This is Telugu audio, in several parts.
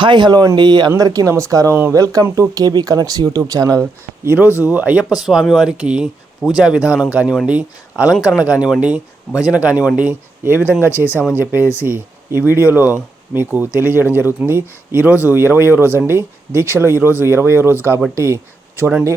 హాయ్ హలో అండి. అందరికీ నమస్కారం. Welcome to KB connects YouTube channel. ఈరోజు అయ్యప్ప స్వామి వారికి పూజా విధానం కానివ్వండి అలంకరణ కానివ్వండి భజన కానివ్వండి ఏ విధంగా చేశామని చెప్పేసి ఈ వీడియోలో మీకు తెలియజేయడం జరుగుతుంది. ఈరోజు ఇరవయో రోజు అండి. దీక్షలో ఈరోజు ఇరవయో రోజు కాబట్టి చూడండి.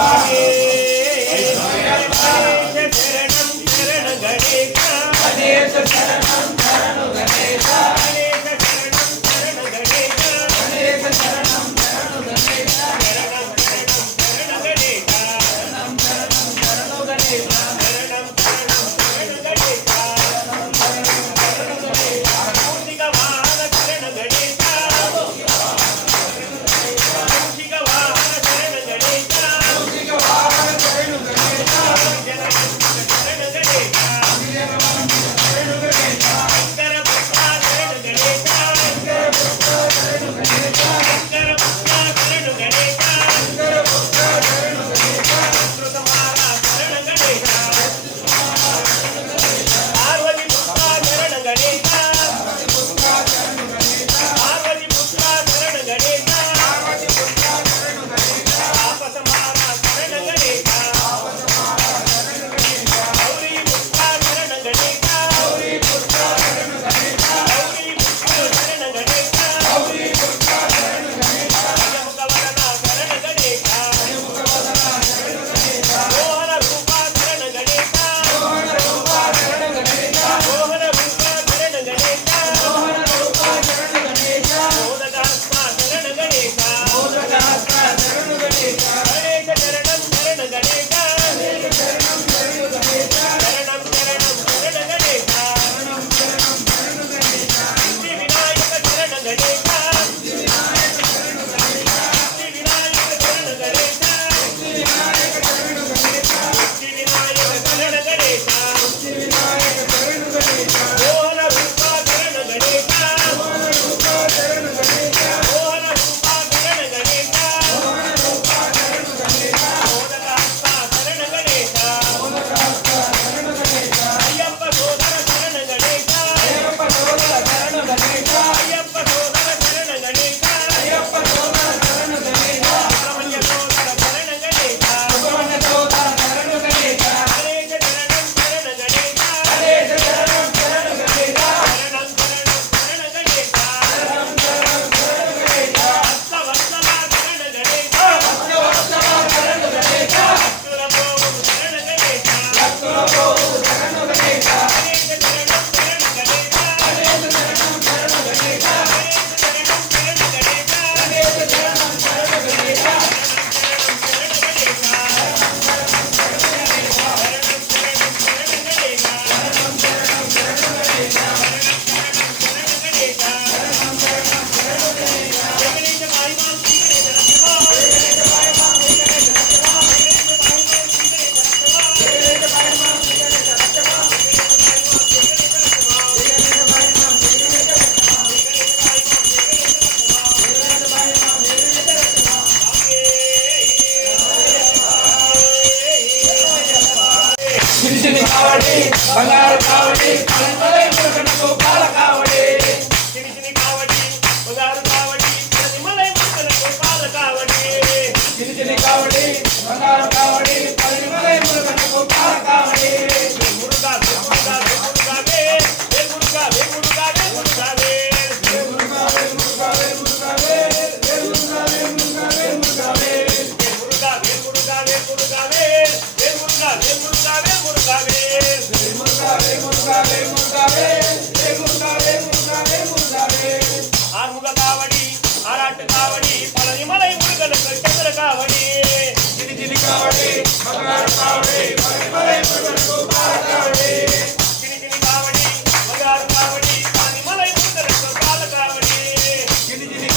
Amém.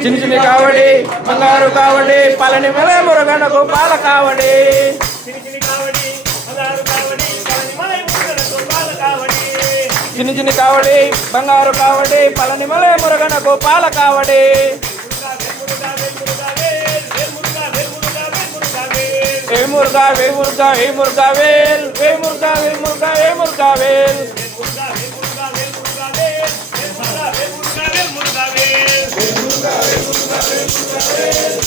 చిన్ని కావండి బంగారు కావండి పలని మల మురగన పాల కావండి చిన్ని చిన్ని కావడి బంగారు కావడి పలని మల మురగన గోపాల కావడి ఏ మురుగా వే మురుగా ఏ మురుగా వేల్ ఏ మురుగా వే మురుగా ఏ మురుగా వేల్ Deus,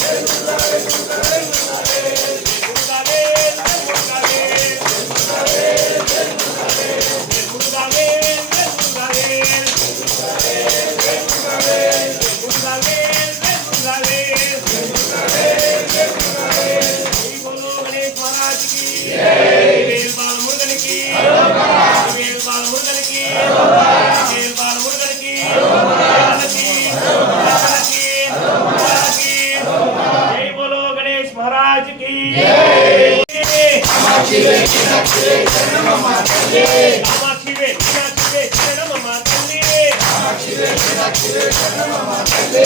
శివే మీనాక్షివే శరణమ్మ తల్లి కామాక్షివే మీనాక్షివే శరణమ్మ తల్లి కామాక్షివే మీనాక్షివే శరణమ్మ తల్లి